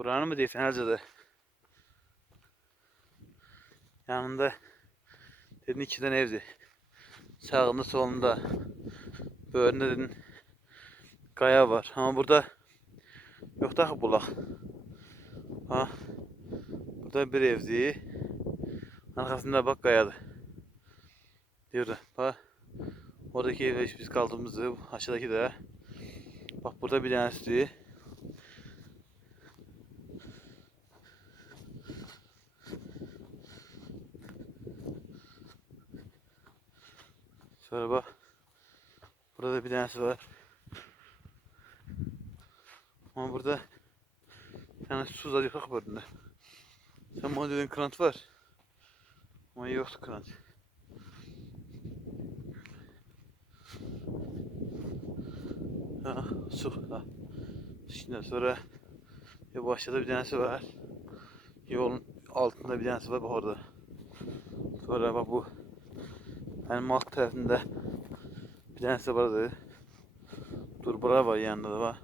Buranı mı deyirsən Hacıdır? Yanında dedin iki tane evdi. Sağında solunda. Böyründe dedin kaya var. Ama burada yok da bulak. Ha. Burada bir evdi. Arkasında bak kayadı. Diyordu. Bak. Oradaki biz kaldığımızda aşağıdaki de. Bak burada bir tanesi. Şöyle bak. Burada da bir tanesi var. Ama burada yani su zaten yok burada. Sen bana dedin krant var. Ama yoktu krant. Ha, su. Ha. Şimdi sonra ya başta bir tanesi var. Yolun altında bir tanesi var bak orada. Sonra bak bu benim alt tarafında bir tanesi vardı. Dur bura var yanında da var.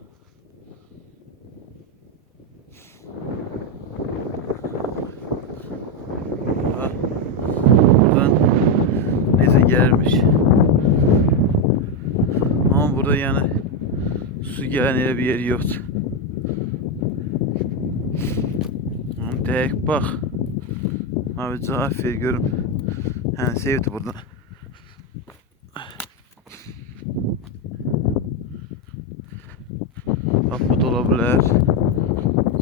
Buradan gelmiş. Ama burada yani su gelen yere bir yeri yoktu. Ama Tek bak. Abi Zafer görüm. Yani sevdi burada. Bak bu da olabilir.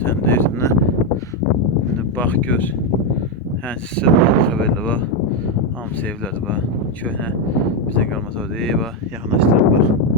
Sen de yüzüne Şimdi bak gör. Hə, sizə maraqlı verdi bax. Hamısı evlərdir bax. Köhnə bizə qalmasa o deyil bax. Yaxınlaşdırıb bax.